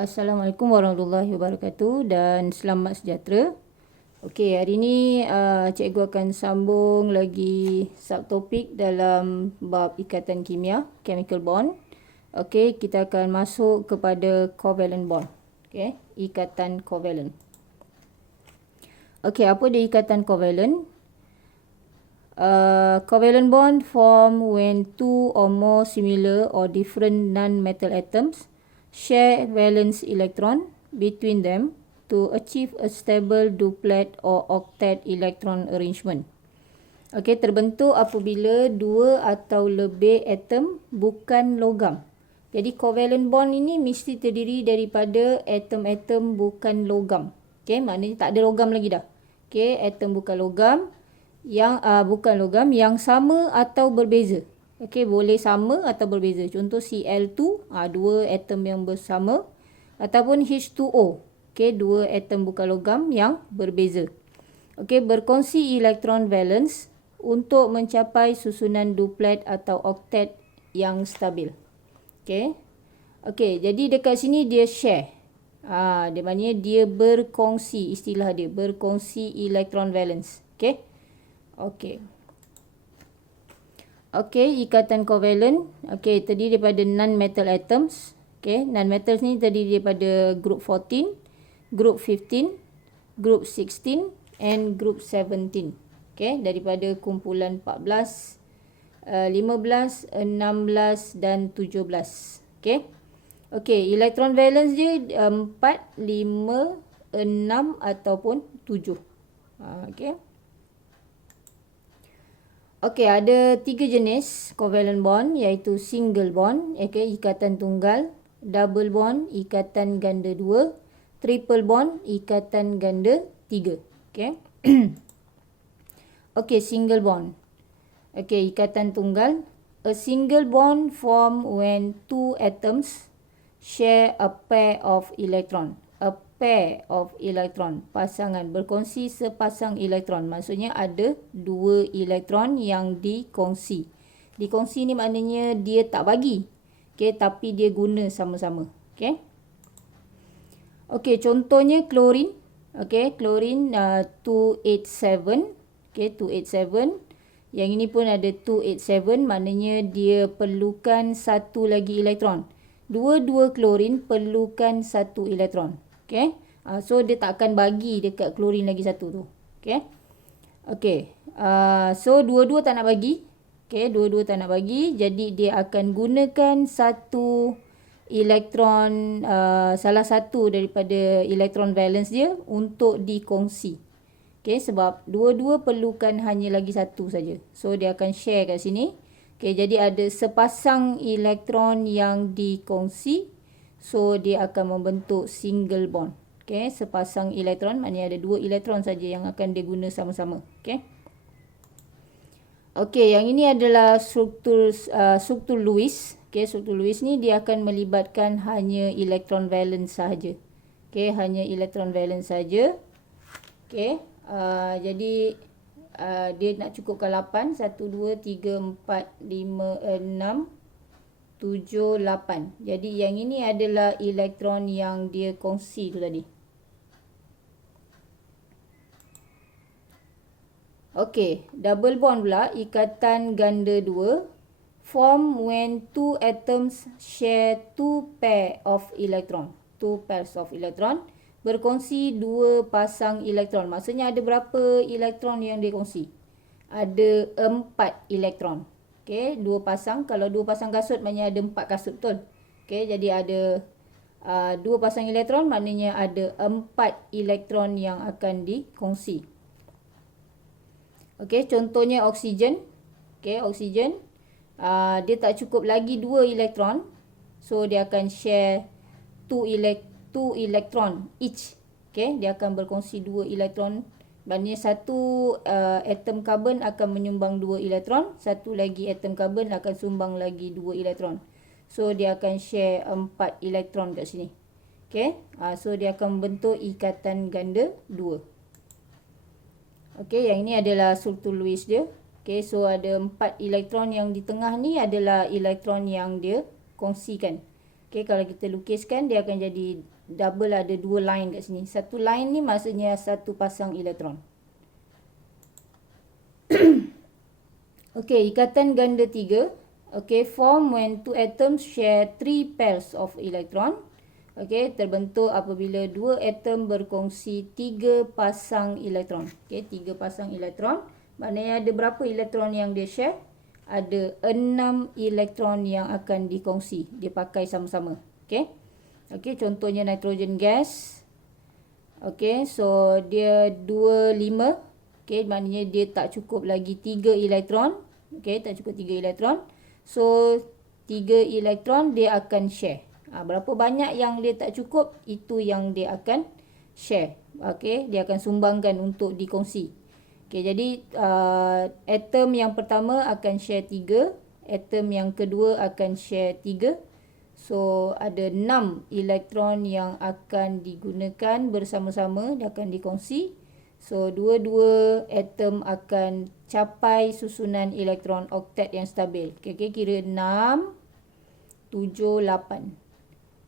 Assalamualaikum warahmatullahi wabarakatuh dan selamat sejahtera. Okey, hari ini cikgu akan sambung lagi subtopik dalam bab ikatan kimia, chemical bond. Okey, kita akan masuk kepada covalent bond. Okey, ikatan covalent. Okey, apa dia ikatan covalent? Covalent bond form when two or more similar or different non-metal atoms share valence electron between them to achieve a stable duplet or octet electron arrangement. Okey, terbentuk apabila dua atau lebih atom bukan logam. Jadi covalent bond ini mesti terdiri daripada atom-atom bukan logam. Okey, maknanya tak ada logam lagi dah. Okey, atom bukan logam yang sama atau berbeza. Okey, boleh sama atau berbeza. Contoh Cl2, dua atom yang bersama, ataupun H2O. Okey, dua atom bukan logam yang berbeza. Okey, berkongsi elektron valence untuk mencapai susunan duplet atau oktet yang stabil. Okey. Okey, jadi dekat sini dia share. Dia maknanya dia berkongsi, istilah dia berkongsi elektron valence. Okey. Okey. Okey, ikatan covalent. Okey, terdiri daripada non-metal atoms. Okey, non-metals ni terdiri daripada group 14, group 15, group 16 and group 17. Okey, daripada kumpulan 14, 15, 16 dan 17. Okey. Okey, elektron valence dia 4, 5, 6 ataupun 7. Okey. Okey, ada 3 jenis covalent bond iaitu single bond, ikatan tunggal, double bond, ikatan ganda 2, triple bond, ikatan ganda 3. Okey. Okey, single bond. Okey, ikatan tunggal. A single bond form when two atoms share a pair of electron. A pair of electron, pasangan, berkongsi sepasang elektron. Maksudnya ada dua elektron yang dikongsi. Dikongsi ni maknanya dia tak bagi. Okey, tapi dia guna sama-sama. Okey. Okey, contohnya klorin. Okey, klorin 287. Okey, 287. Yang ini pun ada 287, maknanya dia perlukan satu lagi elektron. Dua-dua klorin perlukan satu elektron. Okey. So dia tak akan bagi dekat klorin lagi satu tu. Okey. Okey. So dua-dua tak nak bagi. Okey, dua-dua tak nak bagi. Jadi dia akan gunakan satu elektron, salah satu daripada elektron valence dia untuk dikongsi. Okey, sebab dua-dua perlukan hanya lagi satu saja. So dia akan share kat sini. Okey, jadi ada sepasang elektron yang dikongsi. So dia akan membentuk single bond. Okey, sepasang elektron maknanya ada dua elektron saja yang akan diguna sama-sama. Okey. Okey, yang ini adalah struktur Lewis. Okey, struktur Lewis ni dia akan melibatkan hanya elektron valence sahaja. Okey, hanya elektron valence saja. Okey, jadi dia nak cukupkan 8, 1, 2, 3, 4, 5, 6, 7, 8. Jadi yang ini adalah elektron yang dia kongsi tu tadi. Okey, double bond pula, ikatan ganda 2, form when two atoms share two pair of electron. Two pairs of electron, berkongsi dua pasang elektron. Maksudnya ada berapa elektron yang dia kongsi? Ada 4 elektron. Okey, dua pasang. Kalau dua pasang kasut maknanya ada 4 kasut, betul? Okey, jadi ada dua pasang elektron maknanya ada 4 elektron yang akan dikongsi. Okey, contohnya oksigen. Okey, oksigen dia tak cukup lagi 2 elektron. So dia akan share 2 elektron each. Okey, dia akan berkongsi 2 elektron. Maknanya satu atom karbon akan menyumbang 2 elektron, satu lagi atom karbon akan sumbang lagi 2 elektron. So dia akan share 4 elektron kat sini. Okey, so dia akan membentuk ikatan ganda 2. Okey, yang ini adalah struktur Lewis dia. Okey, so ada 4 elektron yang di tengah ni adalah elektron yang dia kongsikan. Okey, kalau kita lukiskan dia akan jadi double, ada dua line kat sini. Satu line ni maksudnya satu pasang elektron. Okey, ikatan ganda 3. Okey, form when two atoms share 3 pairs of electron. Okey, terbentuk apabila dua atom berkongsi 3 pasang elektron. Okey, 3 pasang elektron. Maknanya ada berapa elektron yang dia share? Ada 6 elektron yang akan dikongsi. Dia pakai sama-sama. Okey. Okey, contohnya nitrogen gas. Okey, so dia 25. Okey, maknanya dia tak cukup lagi 3 elektron. Okey, tak cukup 3 elektron. So 3 elektron dia akan share. Berapa banyak yang dia tak cukup, itu yang dia akan share. Okey, dia akan sumbangkan untuk dikongsi. Okey, jadi atom yang pertama akan share 3, atom yang kedua akan share 3. So ada 6 elektron yang akan digunakan bersama-sama, dia akan dikongsi. So dua-dua atom akan capai susunan elektron oktet yang stabil. Okey, kira 6, 7, 8.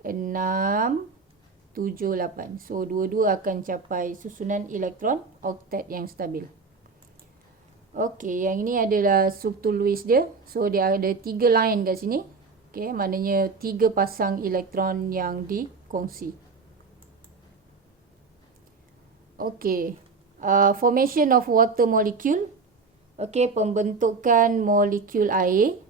6, 7, 8. So dua-dua akan capai susunan elektron oktet yang stabil. Okey, yang ini adalah struktur Lewis dia. So dia ada 3 line kat sini. Okey, maknanya 3 pasang elektron yang dikongsi. Okey, formation of water molecule. Okey, pembentukan molekul air.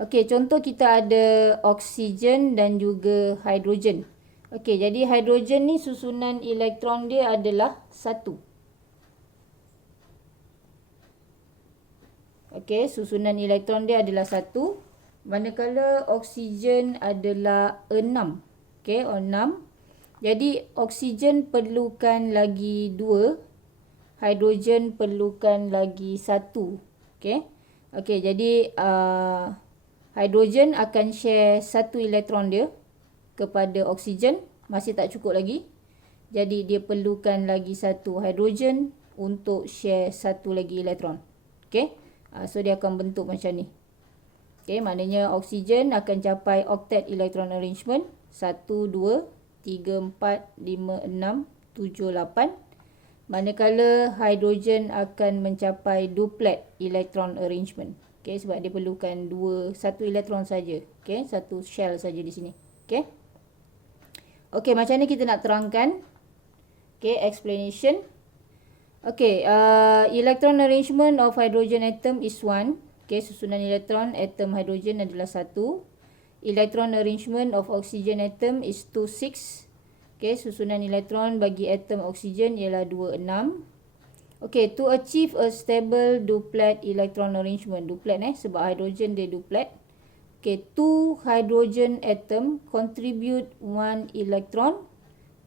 Okey, contoh kita ada oksigen dan juga hidrogen. Okey, jadi hidrogen ni susunan elektron dia adalah 1. Okey, susunan elektron dia adalah 1. Manakala oksigen adalah 6. Okey, 6. Jadi oksigen perlukan lagi 2. Hidrogen perlukan lagi 1. Okey. Okey, jadi hidrogen akan share 1 elektron dia kepada oksigen. Masih tak cukup lagi. Jadi dia perlukan lagi 1 hidrogen untuk share 1 lagi elektron. Okey. So dia akan bentuk macam ni. Okey, maknanya oksigen akan capai octet electron arrangement 1, 2, 3, 4, 5, 6, 7, 8. Manakala hidrogen akan mencapai duplet electron arrangement. Okey, sebab dia perlukan 1 elektron saja. Okey, 1 shell saja di sini. Okey. Okey, macam ni kita nak terangkan. Okey, explanation. Okey, electron arrangement of hydrogen atom is 1. Okey, susunan elektron atom hidrogen adalah 1. Electron arrangement of oxygen atom is 2, 6. Okey, susunan elektron bagi atom oksigen ialah 2, 6. Okey, to achieve a stable duplet electron arrangement. Duplet sebab hidrogen dia duplet. Okey, 2 hydrogen atom contribute 1 electron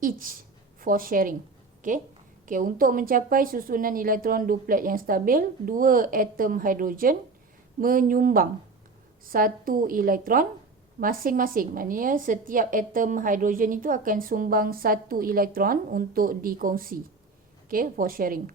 each for sharing. Okey. Okey, untuk mencapai susunan elektron duplet yang stabil, 2 atom hidrogen menyumbang 1 elektron masing-masing. Maknanya setiap atom hidrogen itu akan sumbang 1 elektron untuk dikongsi. Okey, for sharing.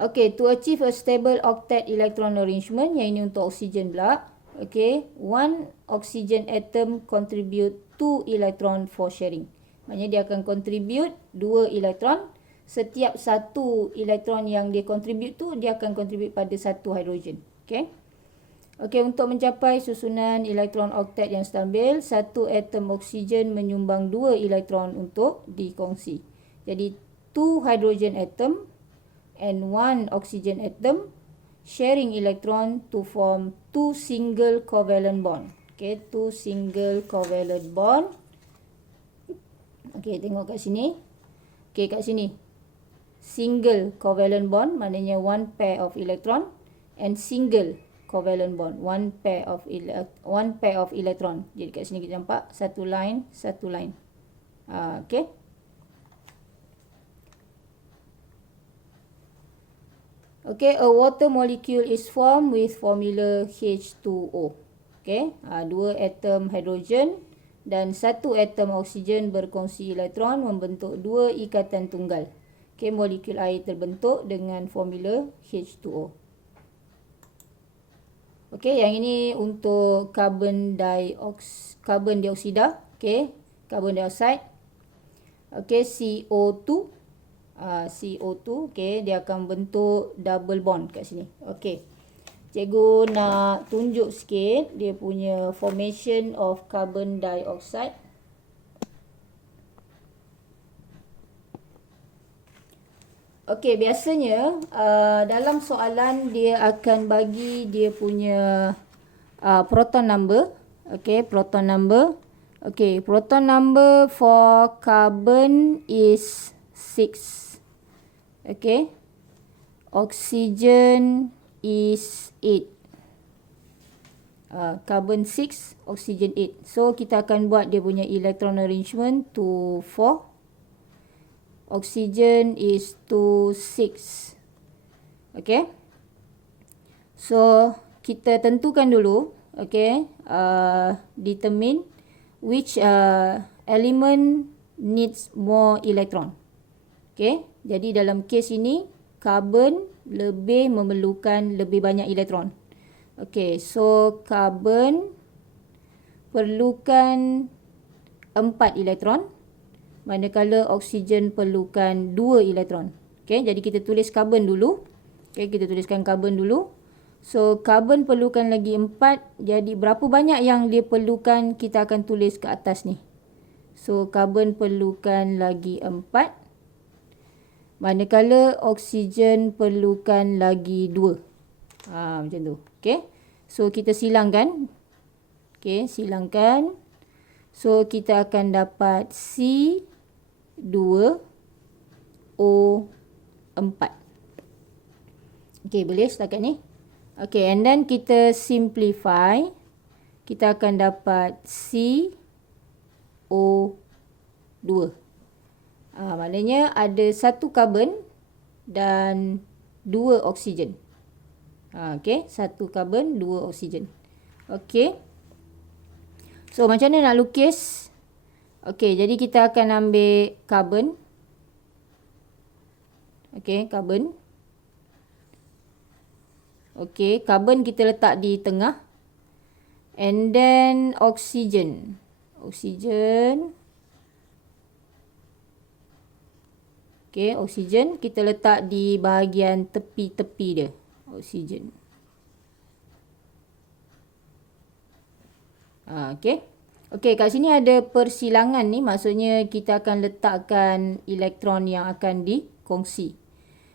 Okey, to achieve a stable octet electron arrangement, yang ini untuk oksigen pula. Okey, 1 oxygen atom contribute 2 electron for sharing. Maknanya dia akan contribute 2 elektron. Setiap 1 elektron yang dia contribute tu, dia akan contribute pada 1 hidrogen. Okey. Okey, untuk mencapai susunan elektron oktet yang stabil, 1 atom oksigen menyumbang 2 elektron untuk dikongsi. Jadi 2 hydrogen atom and 1 oxygen atom sharing electron to form 2 single covalent bond. Okey, 2 single covalent bond. Okey, tengok kat sini. Okey, kat sini. Single covalent bond maknanya 1 pair of electron, and single covalent bond 1 pair of electron. Jadi kat sini kita nampak satu line, satu line. Okey. Okey, a water molecule is formed with formula H2O. Okey, 2 atom hidrogen dan 1 atom oksigen berkongsi elektron membentuk 2 ikatan tunggal. Okey, molekul air terbentuk dengan formula H2O. Okey, yang ini untuk karbon dioksida, okey, karbon dioksida. Okey, CO2. CO2, okey, dia akan bentuk double bond kat sini. Okey. Cikgu nak tunjuk sikit dia punya formation of carbon dioxide. Okey, biasanya dalam soalan dia akan bagi dia punya proton number. Okey, proton number. Okey, proton number for carbon is 6. Okay. Oxygen is 8. Carbon 6, oxygen 8. So, kita akan buat dia punya electron arrangement to 4. Oxygen is to 6. Okay. So, kita tentukan dulu. Okay. Determine which element needs more electron. Okay. Jadi dalam kes ini, karbon memerlukan lebih banyak elektron. Okay, so karbon perlukan 4 elektron, manakala oksigen perlukan 2 elektron. Okay, jadi kita tulis karbon dulu. Okay, kita tuliskan karbon dulu. So, karbon perlukan lagi 4. Jadi, berapa banyak yang dia perlukan, kita akan tulis ke atas ni. So, karbon perlukan lagi 4. Manakala oksigen perlukan lagi 2. Macam tu. Okay. So, kita silangkan. Okay, silangkan. So, kita akan dapat C2O4. Okay, boleh setakat ni. Okay, and then kita simplify. Kita akan dapat CO2. Maknanya ada 1 karbon dan 2 oksigen. Okey, 1 karbon, 2 oksigen. Okey. So, macam mana nak lukis? Okey, jadi kita akan ambil karbon. Okey, karbon. Okey, karbon kita letak di tengah. And then oksigen. Oksigen. Okey, oksigen kita letak di bahagian tepi-tepi dia. Oksigen. Okey. Okey, kat sini ada persilangan ni. Maksudnya kita akan letakkan elektron yang akan dikongsi.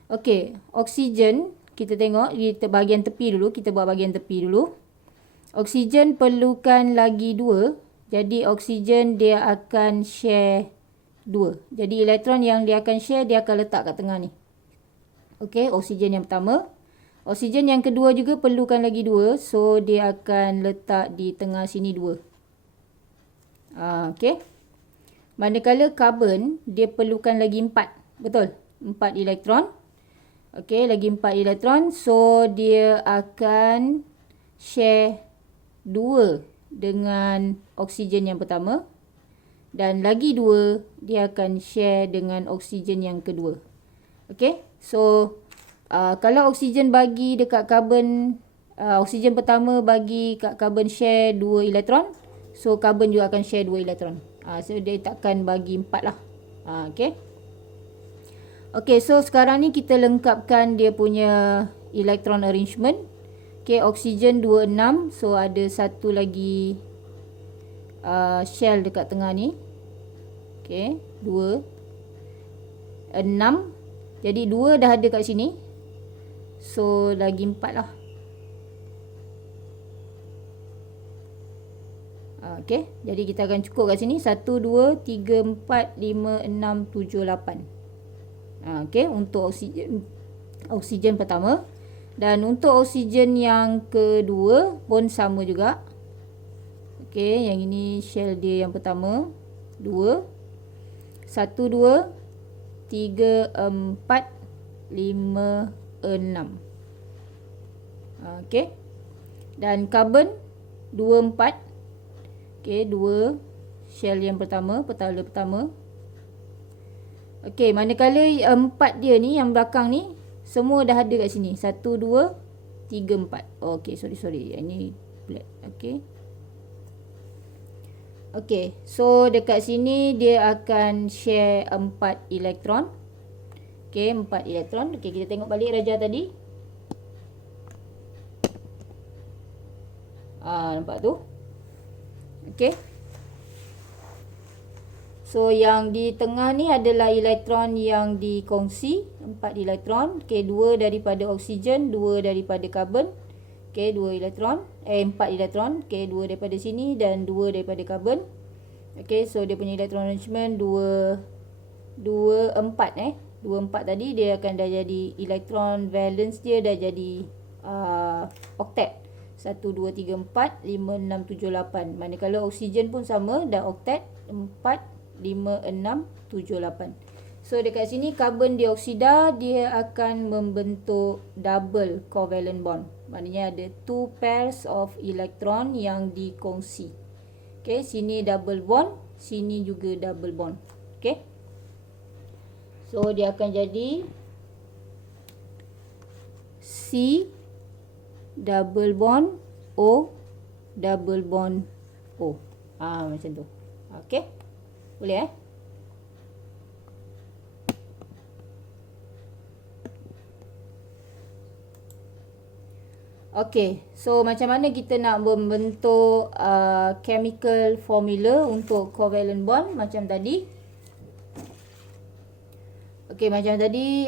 Okey, oksigen kita tengok di bahagian tepi dulu. Kita buat bahagian tepi dulu. Oksigen perlukan lagi 2. Jadi oksigen dia akan share 2. Jadi elektron yang dia akan share, dia akan letak kat tengah ni. Okey, oksigen yang pertama. Oksigen yang kedua juga perlukan lagi 2. So, dia akan letak di tengah sini 2. Okey. Manakala karbon, dia perlukan lagi 4. Betul? 4 elektron. Okey, lagi 4 elektron. So, dia akan share 2 dengan oksigen yang pertama. Dan lagi 2, dia akan share dengan oksigen yang kedua. Okey. So, kalau oksigen bagi dekat karbon, oksigen pertama bagi kat karbon share 2 elektron. So, karbon juga akan share 2 elektron. So, dia takkan bagi 4 lah. Okey. Okey, so sekarang ni kita lengkapkan dia punya electron arrangement. Okey, oksigen 26. So, ada satu lagi shell dekat tengah ni. Okey, 2. 6. Jadi 2 dah ada kat sini. So, lagi 4 lah. Okey, jadi kita akan cukup kat sini. 1, 2, 3, 4, 5, 6, 7, 8. Okey, untuk oksigen pertama. Dan untuk oksigen yang kedua pun sama juga. Okey, yang ini shell dia yang pertama. 2. 1, 2, 3, 4, 5, 6. Okey. Dan karbon 2, 4. Okey, 2 shell yang pertama, petala pertama. Okey, manakala 4 dia ni yang belakang ni semua dah ada kat sini. 1, 2, 4. Okey, sorry. Ini black. Okey. Okey, so dekat sini dia akan share 4 elektron. Okey, 4 elektron. Okey, kita tengok balik Raja tadi. Nampak tu? Okey. So yang di tengah ni adalah elektron yang dikongsi, 4 elektron. Okey, 2 daripada oksigen, 2 daripada karbon. Okey, 4 elektron. Okey, 2 daripada sini dan 2 daripada karbon. Okey, so dia punya elektron arrangement 2 4 2 4 tadi dia akan dah jadi elektron valence dia dah jadi oktet. 1 2 3 4 5 6 7 8. Manakala oksigen pun sama dah oktet 4 5 6 7 8. So dekat sini karbon dioksida dia akan membentuk double covalent bond. Maknanya ada 2 pairs of elektron yang dikongsi. Okey, sini double bond, sini juga double bond. Okey. So dia akan jadi C double bond O double bond O. Macam tu. Okey. Boleh Okey, so macam mana kita nak membentuk chemical formula untuk covalent bond macam tadi. Okey, macam tadi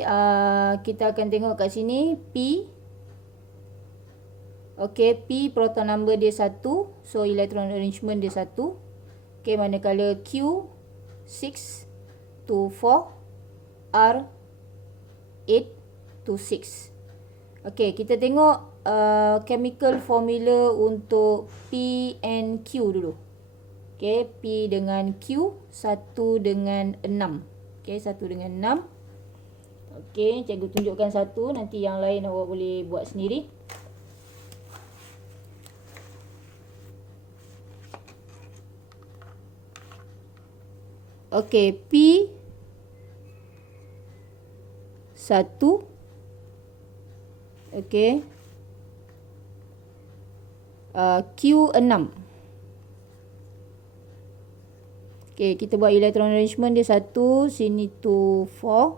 kita akan tengok kat sini P. Okey, P proton number dia 1, so electron arrangement dia 1. Okey, manakala Q 6 to 4, R 8 to 6. Okey, kita tengok chemical formula untuk P and Q dulu. Okey, P dengan Q, 1 dengan 6. Okey, 1 dengan 6. Okey, cikgu tunjukkan satu, nanti yang lain awak boleh buat sendiri. Okey, P 1. Okey. Q 6. Okey, kita buat electron arrangement dia 1, sini tu 4.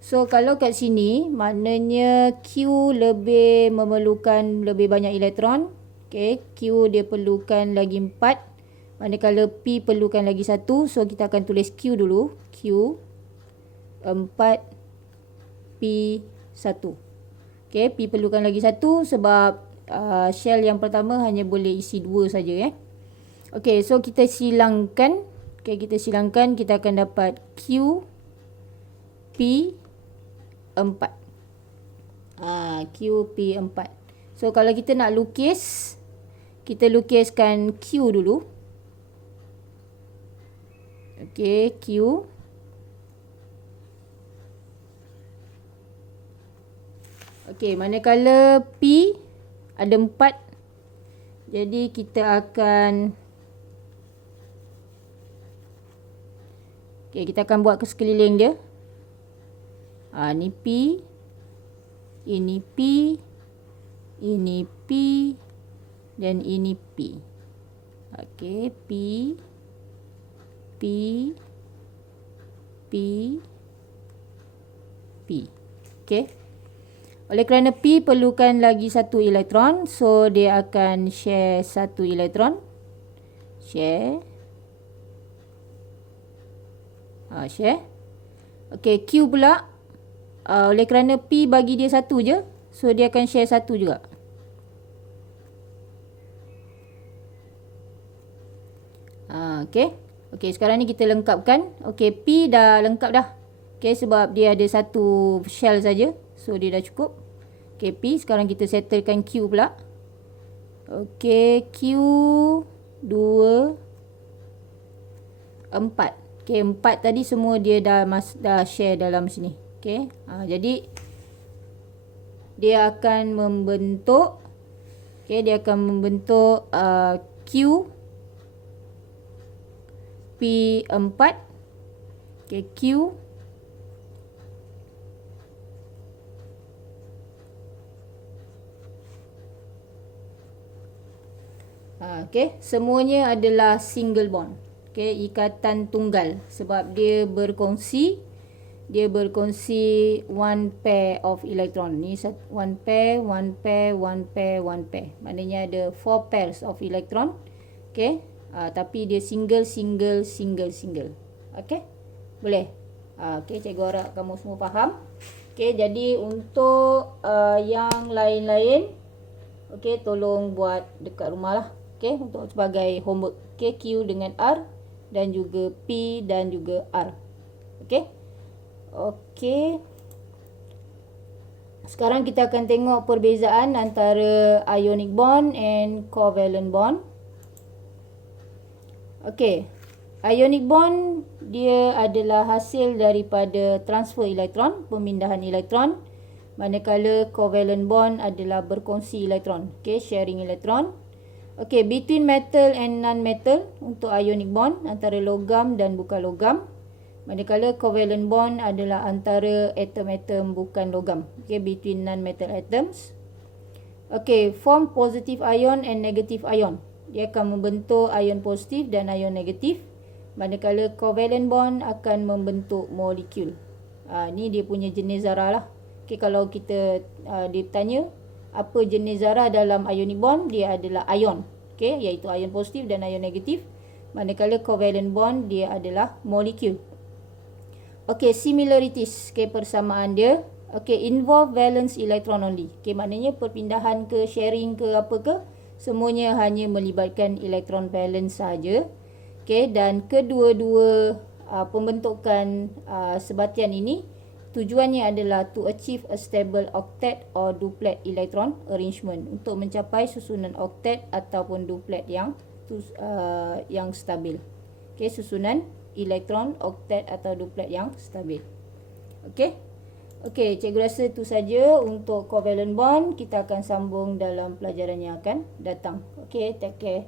So kalau kat sini maknanya Q lebih memerlukan lebih banyak elektron. Okey, Q dia perlukan lagi 4. Manakala P perlukan lagi 1. So kita akan tulis Q dulu. Q 4 P 1. Okey, P perlukan lagi 1 sebab shell yang pertama hanya boleh isi 2 saja. Okey, so kita silangkan. Okey, kita silangkan, kita akan dapat Q P 4. Q P 4. So kalau kita nak lukis, kita lukiskan Q dulu. Okey, Q. Okey, manakala P ada 4. Jadi kita akan kita akan buat ke sekeliling dia. Ni P. Ini P. Ini P. Dan ini P. Okey, P. P. P. P. Okey. Oleh kerana P perlukan lagi 1 elektron, so dia akan share 1 elektron. Share. Share. Okey, Q pula. Oleh kerana P bagi dia 1 je, so dia akan share 1 juga. Okey. Okey, sekarang ni kita lengkapkan. Okey, P dah lengkap dah. Okey, sebab dia ada 1 shell saja. So dia dah cukup. Okey, P. Sekarang kita settlekan Q pula. Okey, Q 2 4. Okey, 4 tadi semua dia dah share dalam sini. Okey. Jadi dia akan membentuk Q P4. Okey, Q Okey, semuanya adalah single bond. Okey, ikatan tunggal sebab dia berkongsi one pair of electron. Ni one pair, one pair, one pair, one pair. Maknanya ada 4 pairs of electron. Okey, tapi dia single. Okey, boleh. Okey, cikgu harap kamu semua faham. Okey, jadi untuk yang lain-lain, okey, tolong buat dekat rumah lah. Okey, untuk sebagai homework. Okey, Q dengan R dan juga P dan juga R. Okey. Okey. Sekarang kita akan tengok perbezaan antara ionic bond and covalent bond. Okey. Ionic bond dia adalah hasil daripada transfer elektron, pemindahan elektron. Manakala covalent bond adalah berkongsi elektron. Okey, sharing elektron. Okey, between metal and non-metal untuk ionic bond antara logam dan bukan logam. Manakala covalent bond adalah antara atom-atom bukan logam. Okey, between non-metal atoms. Okey, form positive ion and negative ion. Dia akan membentuk ion positif dan ion negatif. Manakala covalent bond akan membentuk molekul. Ni dia punya jenis zarah lah. Okey, kalau kita ditanya apa jenis zarah dalam ionic bond, dia adalah ion. Okey, iaitu ion positif dan ion negatif. Manakala covalent bond dia adalah molekul. Okey, similarities. Okey, persamaan dia. Okey, involve valence electron only. Okey, maknanya perpindahan ke sharing ke apa ke, semuanya hanya melibatkan elektron valence saja. Okey, dan kedua-dua pembentukan sebatian ini tujuannya adalah to achieve a stable octet or duplet electron arrangement, untuk mencapai susunan oktet ataupun duplet yang stabil. Okey, susunan elektron oktet atau duplet yang stabil. Okey. Okey, cikgu rasa itu saja untuk covalent bond. Kita akan sambung dalam pelajaran yang akan datang. Okey, take care.